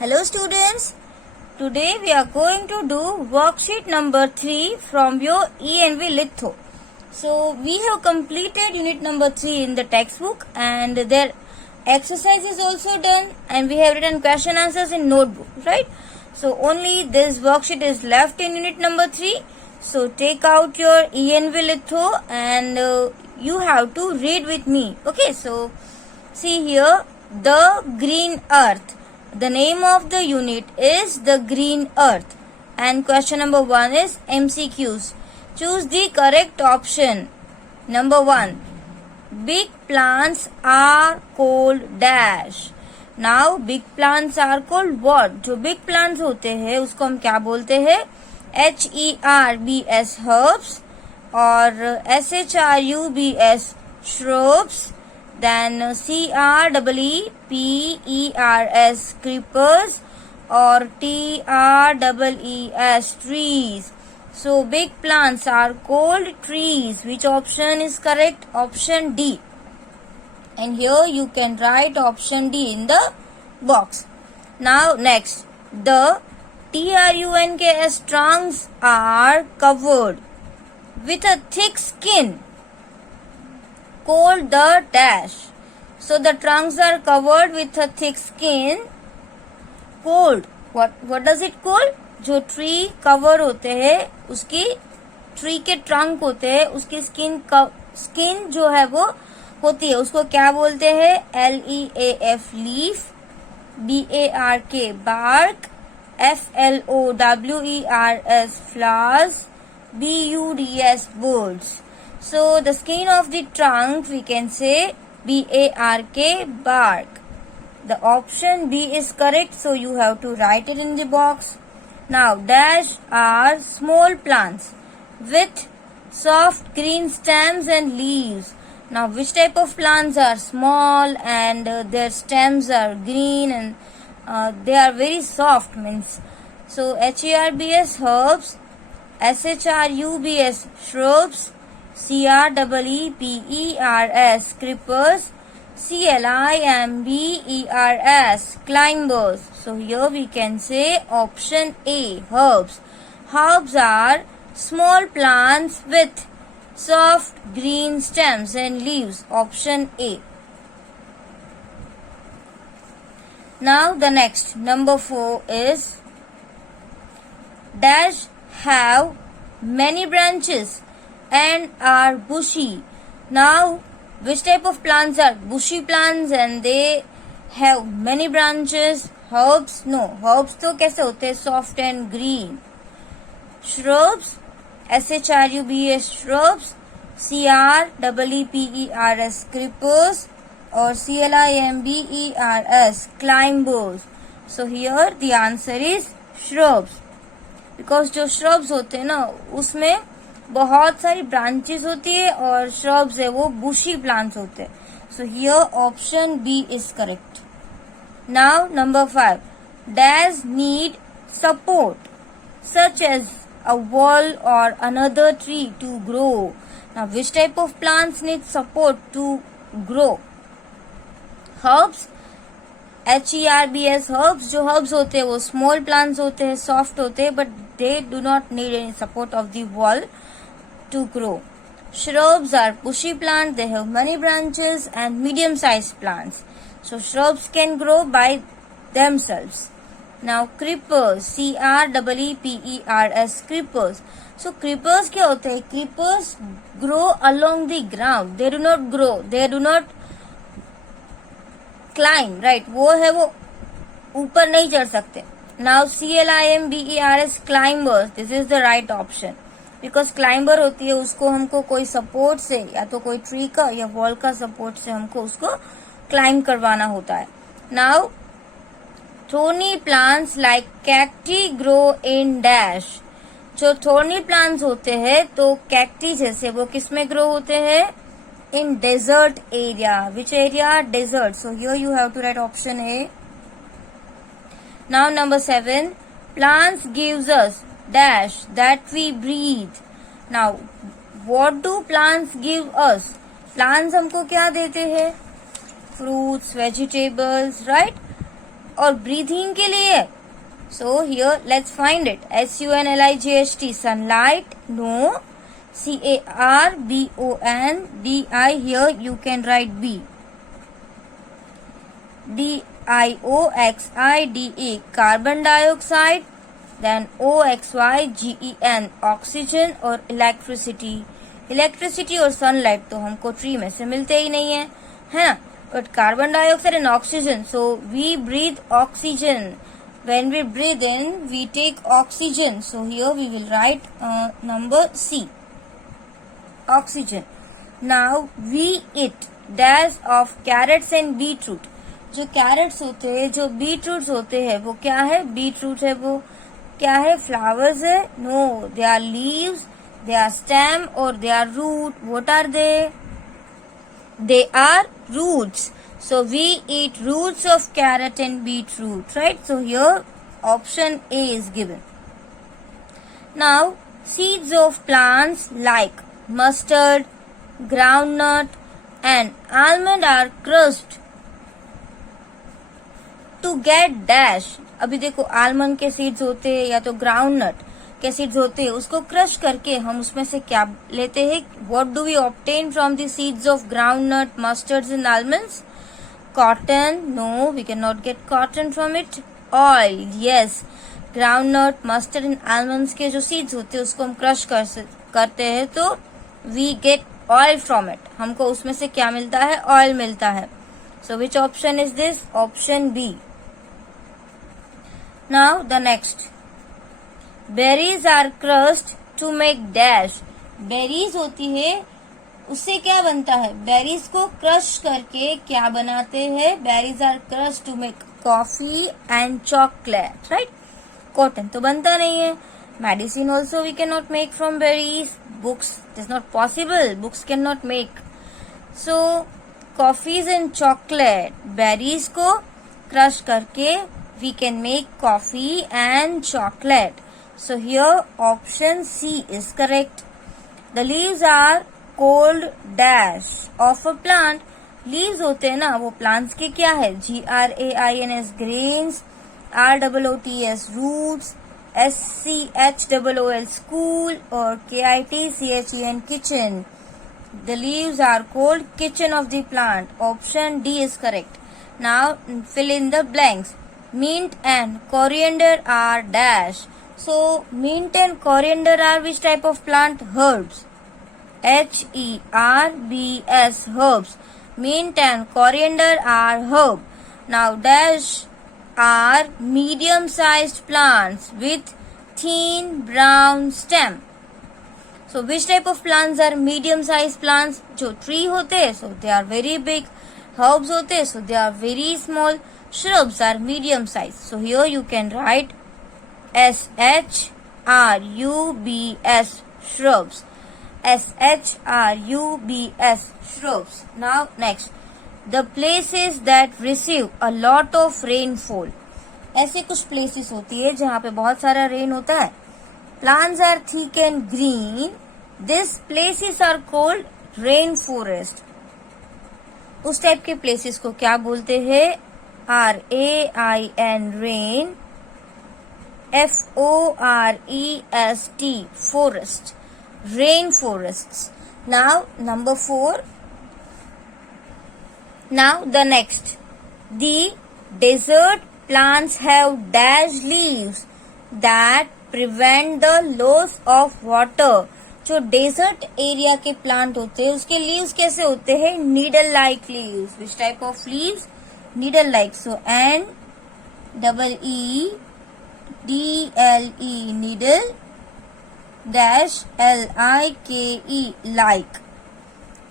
Hello students, today we are going to do worksheet number 3 from your ENV Litho. So we have completed unit number 3 in the textbook and their exercise is also done and we have written question answers in notebook, right? So only this worksheet is left in unit number 3. So take out your ENV Litho and you have to read with me. Okay, so see here, the green earth. The name of the unit is the green earth. And question number 1 is MCQs. Choose the correct option. Number 1. Big plants are called dash. Now big plants are called what? जो big plants होते हैं उसको हम क्या बोलते हैं? HERBS herbs और SHRUBS shrubs. Then CREEPERS creepers or TREES trees. So big plants are called trees. Which option is correct? Option D. And here you can write option D in the box. Now next, the TRUNKS trunks are covered with a thick skin called the dash. So the trunks are covered with a thick skin called what does it called? जो tree cover होते हैं उसकी tree के trunk होते हैं उसकी skin जो है वो होती है उसको क्या बोलते हैं? LEAF leaf, BARK bark, FLOWERS flowers, BUDS birds. So the skin of the trunk we can say BARK bark. The option B is correct, so you have to write it in the box. Now dash are small plants with soft green stems and leaves. Now which type of plants are small and their stems are green and they are very soft means. So HERBS herbs, SHRUBS shrubs, CREEPERS creepers, CLIMBERS climbers. So here we can say option A, herbs. Herbs are small plants with soft green stems and leaves. Option A. Now the next, number 4 is dash have many branches and are bushy. Now which type of plants are bushy plants and they have many branches? Herbs? No, herbs तो कैसे होते हैं? Soft and green. Shrubs, SHRUBS shrubs, CREEPERS creepers or CLIMBERS climbers. So here the answer is shrubs. Because जो shrubs होते हैं ना उसमें बहुत सारी ब्रांचेस होती है और shrubs है वो bushy plants होते हैं. So here option B is correct. Now number 5. Dash need support such as a wall or another tree to grow. Now which type of plants need support to grow? Herbs, HERBS herbs. जो herbs होते हैं वो small plants होते हैं, soft होते हैं, but they do not need any support of the wall to grow. Shrubs are bushy plants, they have many branches and medium sized plants. So shrubs can grow by themselves. Now creepers, CREEPERS creepers. So creepers क्या होते हैं? Creepers grow along the ground. They do not grow. They do not climb. Right? वो है वो ऊपर नहीं चढ़ सकते. Now CLIMBERS climbers. This is the right option. Because climber होती है उसको हमको कोई सपोर्ट से या तो कोई ट्री का या वॉल का सपोर्ट से हमको उसको क्लाइंब करवाना होता है. Now thorny plants like cacti grow in dash. जो थोर्नी प्लांट्स होते हैं तो कैक्टी जैसे वो किस में ग्रो होते हैं? In desert area. Which area? Desert. So here you have to write option A. Now number 7. Plants gives us dash that we breathe. Now what do plants give us? Plants हमको क्या देते हैं? Fruits, vegetables, right? और breathing के लिए है? So here let's find it. SUNLIGHT, sunlight, no. CARBONDI, here you can write B. DIOXIDE, carbon dioxide. Then OXYGEN, oxygen और electricity. Electricity और sunlight तो हमको tree में से मिलते ही नहीं है ना? But carbon dioxide and oxygen, so we breathe oxygen. When we breathe in, we take oxygen. So here we will write number C, oxygen. Now we eat dash of carrots and beetroot. जो carrots होते हैं, जो beetroots होते हैं, वो क्या है? beetroot है, वो क्या है? flowers है? No, they are leaves, they are stem or they are root. What are they? They are roots. So we eat roots of carrot and beetroot, right? So here option A is given. Now seeds of plants like mustard, groundnut and almond are crushed to get dash. अभी देखो almond के seeds होते हैं या तो groundnut के seeds होते हैं, उसको क्रश करके हम उसमें से क्या लेते हैं? What do we obtain from the seeds of groundnut, mustards and almonds? Cotton? No, we cannot get cotton from it. Oil? Yes. Groundnut, mustard and almonds के जो seeds होते हैं उसको हम क्रश करते हैं तो we get oil from it. हमको उसमें से क्या मिलता है? Oil मिलता है. So which option is this? Option B. Now the next. Berries are crushed to make dash. Berries होती है, उससे क्या बनता है? बेरीज को क्रश करके क्या बनाते हैं? Berries are crush to make coffee and chocolate, right? Cotton तो बनता नहीं है. Medicine also we can not make from berries. Books it is not possible. Books can not make. So coffees and chocolate, berries को crush करके we can make coffee and chocolate. So here option C is correct. The leaves are called dash of a plant. Leaves होते हैं ना, वो plants के क्या है? GRAINS grains, ROOTS roots, SCHOOL school और KITCHEN kitchen. The leaves are called kitchen of the plant. Option D is correct. Now fill in the blanks. Mint and coriander are dash. So mint and coriander are which type of plant? Herbs. HERBS, herbs. Mint and coriander are herb. Now dash are medium-sized plants with thin brown stem. So which type of plants are medium-sized plants? जो tree होते हैं, so they are very big. Herbs होते हैं, so they are very small. Shrubs are medium-sized. So here you can write SHRUBS, shrubs. SHRUBS, shrubs. Now next, the places that receive a lot of rainfall. ऐसे कुछ places होती है जहाँ पे बहुत सारा rain होता है. Plants are thick and green. These places are called rainforest. उस टाइप के places को क्या बोलते हैं? RAIN, rain. FOREST, forest. Rainforests. Now number 4. Now the next. The desert plants have dash leaves that prevent the loss of water. जो desert area के plant होते हैं उसके लीव्स कैसे होते हैं? Needle like leaves. Which type of leaves? Needle like. So NEEDLE, needle dash LIKE, like.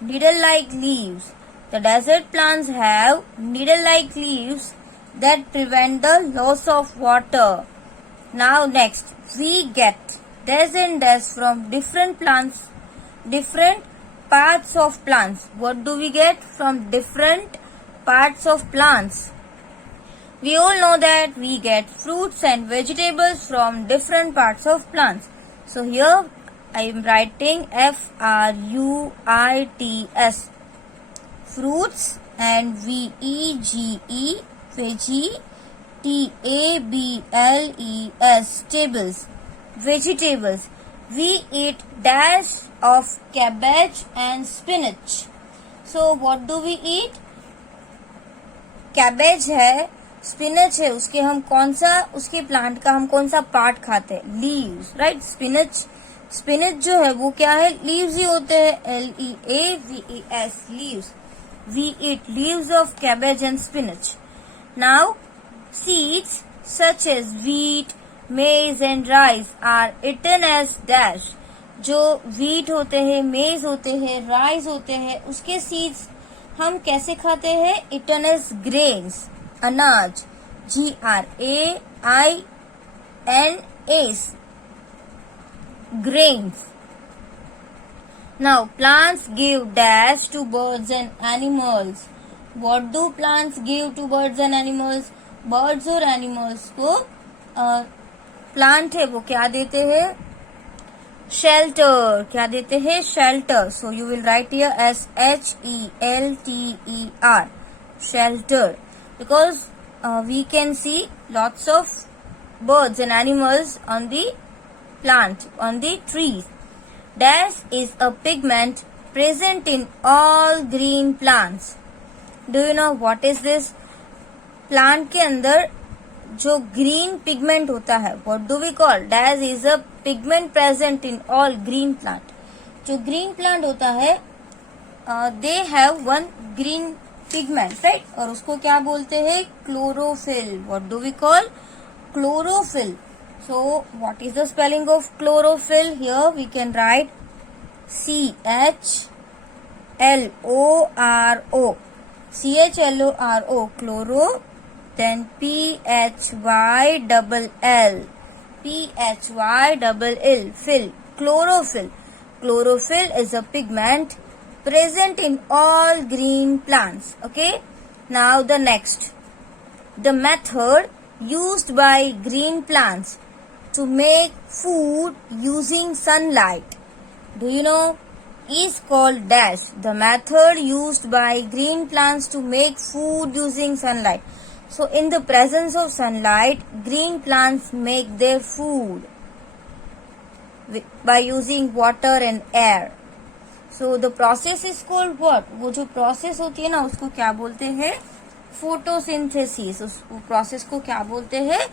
Needle like leaves. The desert plants have needle like leaves that prevent the loss of water. Now next, we get dash and dash from different plants, different parts of plants. What do we get from different parts of plants? We all know that we get fruits and vegetables from different parts of plants. So here I am writing FRUITS, fruits, and VEGE, veggie, Tables, tables, vegetables. We eat dash of cabbage and spinach. So what do we eat? Cabbage है, spinach है, उसके हम कौन सा, उसके plant का हम कौन सा पार्ट खाते हैं? Leaves, right? स्पिनच जो है वो क्या है? लीव्स ही होते हैं, LEAVES, leaves. We eat leaves of cabbage and spinach. Now seeds such as wheat, maize and rice are eaten as dash. जो wheat होते हैं, maize होते हैं, rice होते हैं, उसके seeds हम कैसे खाते हैं? eaten as grains, अनाज. GRAINS, grains. Now plants give dash to birds and animals. What do plants give to birds and animals? Birds और एनिमल्स को प्लांट है वो क्या देते हैं? शेल्टर. क्या देते हैं? Shelter. So you will write here S HELTER, shelter. Because we can see lots of birds and animals on the plant, on the trees. Dash is a pigment present in all green plants. Do you know what is this? Plant के अंदर जो green pigment होता है, what do we call? Dash is a pigment present in all green plant. जो green plant होता है they have one green pigment, right? और उसको क्या बोलते हैं? Chlorophyll. What do we call? Chlorophyll. So what is the spelling of chlorophyll? Here we can right CHLORO, chloro. Then PHYLL, fill, chlorophyll. Chlorophyll is a pigment present in all green plants. Okay. Now the next, the method used by green plants to make food using sunlight, do you know, is called dash. The method used by green plants to make food using sunlight. So in the presence of sunlight, green plants make their food by using water and air. So the process is called what? वो जो process होती है ना उसको क्या बोलते हैं? photosynthesis. उस process को क्या बोलते हैं?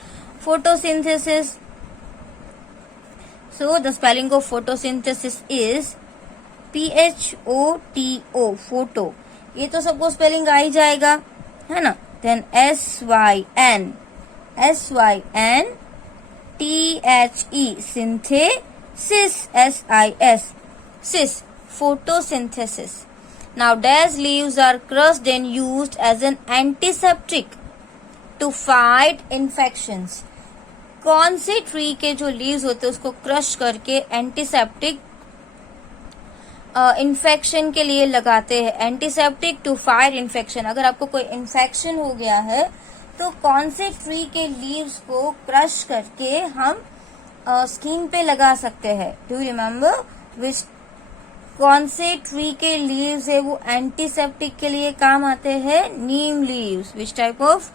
photosynthesis. So the spelling of photosynthesis is PHOTO, photo. ये तो सबको स्पेलिंग आ ही जाएगा, है ना? Then SYN, THE, synthesis, SIS, photosynthesis. Now dash leaves are crushed and used as an antiseptic to fight infections. कौन से ट्री के जो लीव्स होते हैं उसको क्रश करके एंटीसेप्टिक इन्फेक्शन के लिए लगाते हैं? Antiseptic to fight infection. अगर आपको कोई इन्फेक्शन हो गया है तो कौन से ट्री के लीव्स को क्रश करके हम स्किन पे लगा सकते हैं? डू यू रिमेम्बर विच, कौन से ट्री के लीव्स है वो एंटीसेप्टिक के लिए काम आते हैं? Neem leaves. Which type of,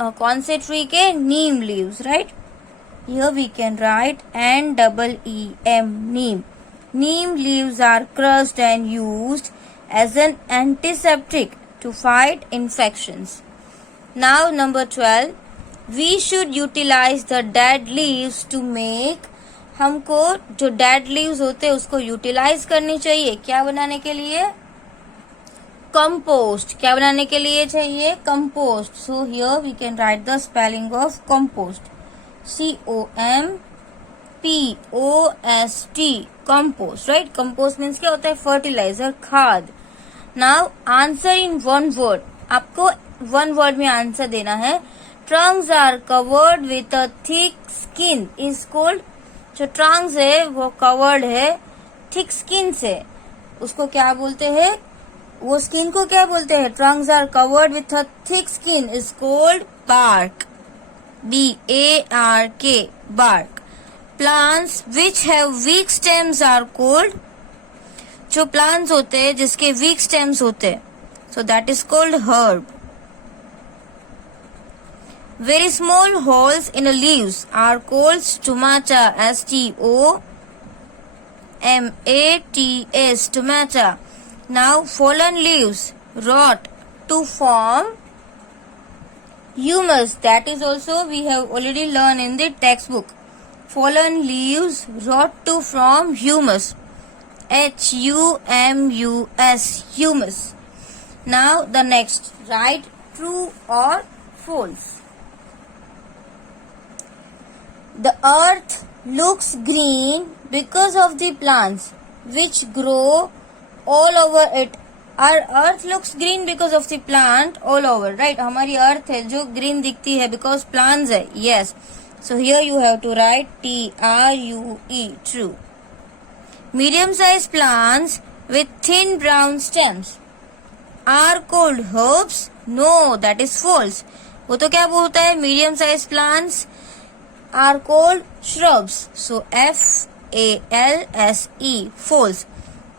कौन से ट्री के? Neem leaves, right? Here we can write NEEM, neem. Neem leaves are crushed and used as an antiseptic to fight infections. Now number 12, we should utilize the dead leaves to make, हमको जो dead leaves होते हैं उसको utilize करनी चाहिए. क्या बनाने के लिए? Compost. क्या बनाने के लिए चाहिए? Compost. So here we can write the spelling of compost. COMPOST, compost, right? Compost means क्या होता है? fertilizer, खाद. Now answer in one word. आपको one word में आंसर देना है. Trunks are covered with a thick skin is called, जो trunks है वो covered है thick skin से, उसको क्या बोलते हैं? वो स्किन को क्या बोलते हैं? Trunks are covered with a thick skin is called bark. BARK, bark. Plants which have weak stems are called, जो plants होते हैं जिसके weak stems होते हैं, so that is called herb. Very small holes in the leaves are called stomata. S-T-O-M-A-T-A, stomata. Now fallen leaves rot to form humus. That is also we have already learned in the textbook. Fallen leaves rot to form humus. H-U-M-U-S, humus. Now the next, write true or false. The earth looks green because of the plants which grow all over it. Our earth looks green because of the plant all over, right? हमारी earth है जो green दिखती है because plants है. Yes. So here you have to write T-R-U-E, true. Medium-sized plants with thin brown stems are called herbs. No, that is false. वो तो क्या बोलता है? Medium-sized plants are called shrubs. So F-A-L-S-E, false.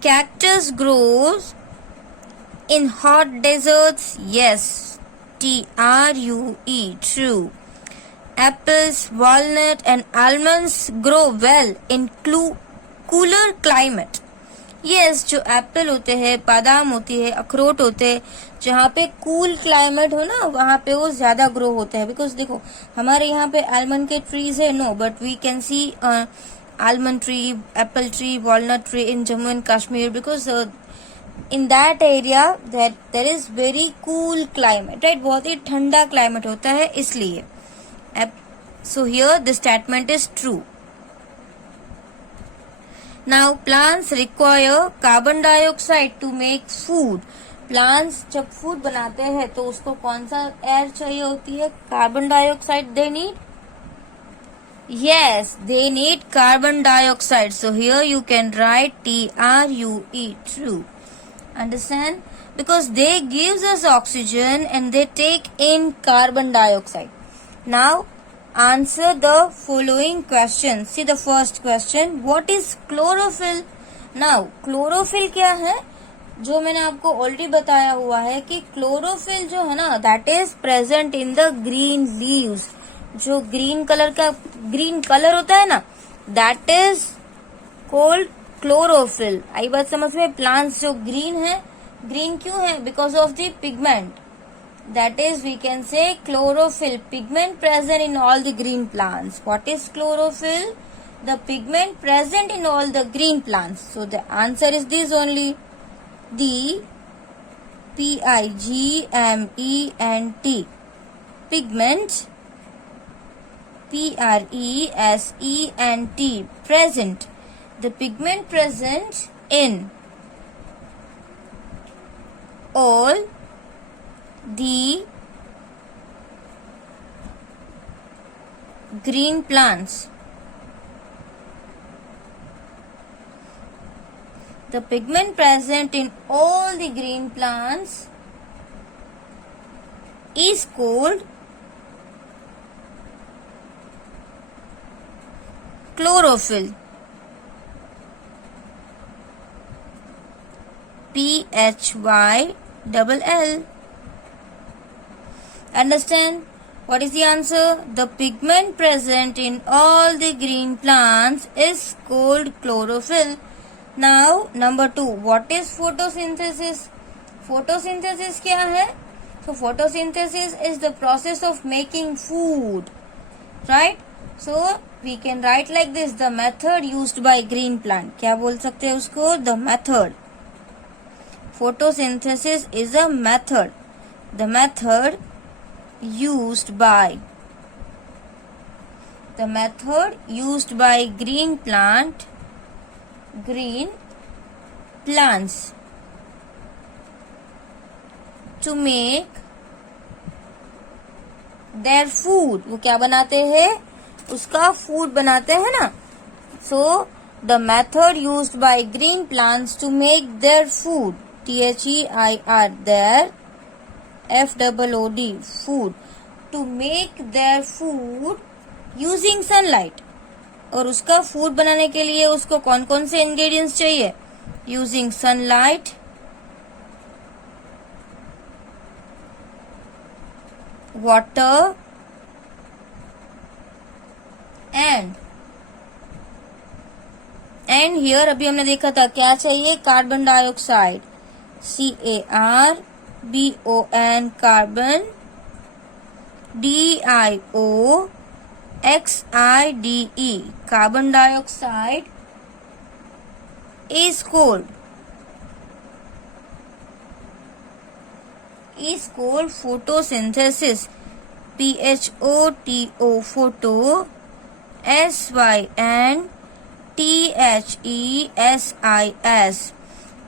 Cactus grows in hot deserts. Yes, T-R-U-E, true. Apples, walnut and almonds grow well in cooler climate. Yes, जो Apple होते हैं, बादाम होती है, अखरोट होते हैं, जहाँ पे कूल क्लाइमेट हो ना वहाँ पे वो ज्यादा ग्रो होते हैं. बिकॉज देखो हमारे यहाँ पे आलमंड के ट्रीज है no, but we can see almond tree, apple tree, walnut tree in Jammu and Kashmir because in that area there is very cool climate, right? बहुत ही ठंडा क्लाइमेट होता है इसलिए. So here this statement is true. Now plants require carbon dioxide to make food. Plants जब food बनाते हैं तो उसको कौन सा एयर चाहिए होती है? Carbon dioxide they need. Yes, they need carbon dioxide. So here you can write T-R-U-E, true. Understand? Because they gives us oxygen and they take in carbon dioxide. Now answer the following questions. See the first question. What is chlorophyll? Now chlorophyll क्या है? जो मैंने आपको already बताया हुआ है कि chlorophyll जो है ना that is present in the green leaves. जो ग्रीन कलर होता है ना दैट इज कॉल्ड क्लोरोफिल. आई बात समझ में? प्लांट्स जो ग्रीन है, ग्रीन क्यों है? Because of the pigment. That is, we can say chlorophyll, pigment present in all the green plants. What is chlorophyll? The pigment present in all the green plants. So the answer is this only. The P-I-G-M-E-N-T, pigment, P-R-E-S-E-N-T, present. The pigment present in all the green plants. The pigment present in all the green plants is called chlorophyll. P-H-Y-L-L. Understand? What is the answer? The pigment present in all the green plants is called chlorophyll. Now, number 2. What is photosynthesis? Photosynthesis क्या है? So, photosynthesis is the process of making food. Right? So, we can write like this. The method used by green plant. क्या बोल सकते हैं उसको? The method. Photosynthesis is a method. The method used by green plants to make their food. वो क्या बनाते हैं? उसका फूड बनाते हैं ना. So the method used by green plants to make their food, T-H-E-I-R, their F-O-O-D, food, to make their food using sunlight. और उसका फूड बनाने के लिए उसको कौन कौन से इंग्रेडिएंट्स चाहिए? Using sunlight, water and here अभी हमने देखा था क्या चाहिए, carbon dioxide, CARBON, carbon, DIOXIDE, carbon dioxide is called photosynthesis, PHOTO, photo, SYNTHESIS.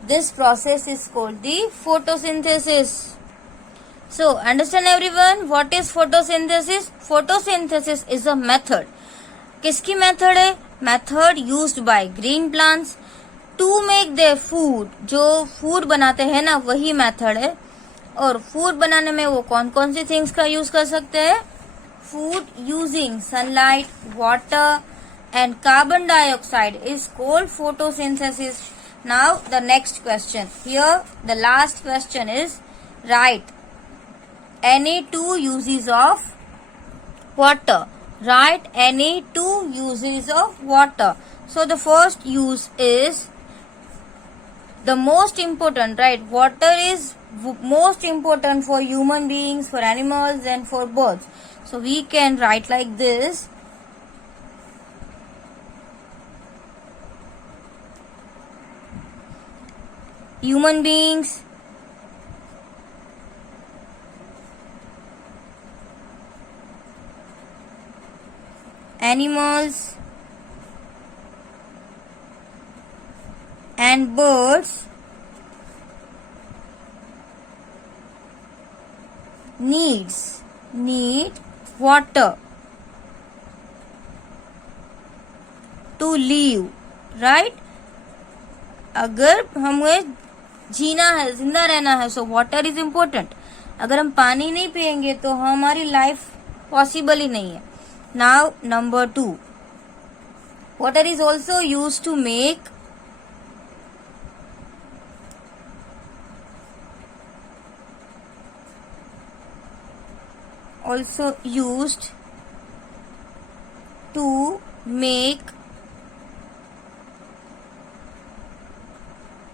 This process is called the photosynthesis. So, understand everyone, what is photosynthesis? Photosynthesis is a method. किसकी method है? Method used by green plants to make their food. जो food बनाते हैं ना, वही method है. और food बनाने में वो कौन कौन सी थिंग्स का यूज कर सकते हैं? Food using sunlight, water and carbon dioxide is called photosynthesis. Now the next question. Here the last question is right any two uses of water. Write any two uses of water. So the first use is the most important, right? Water is most important for human beings, for animals and for birds. So we can write like this. Human beings, animals and birds need water to live, right? अगर हमें जीना है, जिंदा रहना है, so water is important. अगर हम पानी नहीं पियेंगे तो हमारी लाइफ पॉसिबल ही नहीं है. Now number 2. Water is also used to make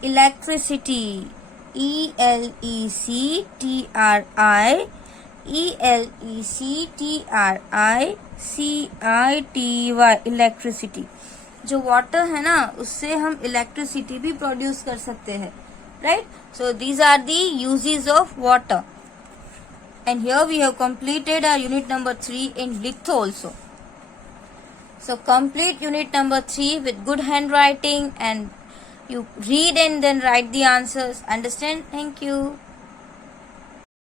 electricity. electricity, electricity. जो वाटर है ना, उससे हम इलेक्ट्रिसिटी भी प्रोड्यूस कर सकते हैं, right? So these are the uses of water. And here we have completed our unit number 3 in litho also. So complete unit number 3 with good handwriting and you read and then write the answers. Understand? Thank you.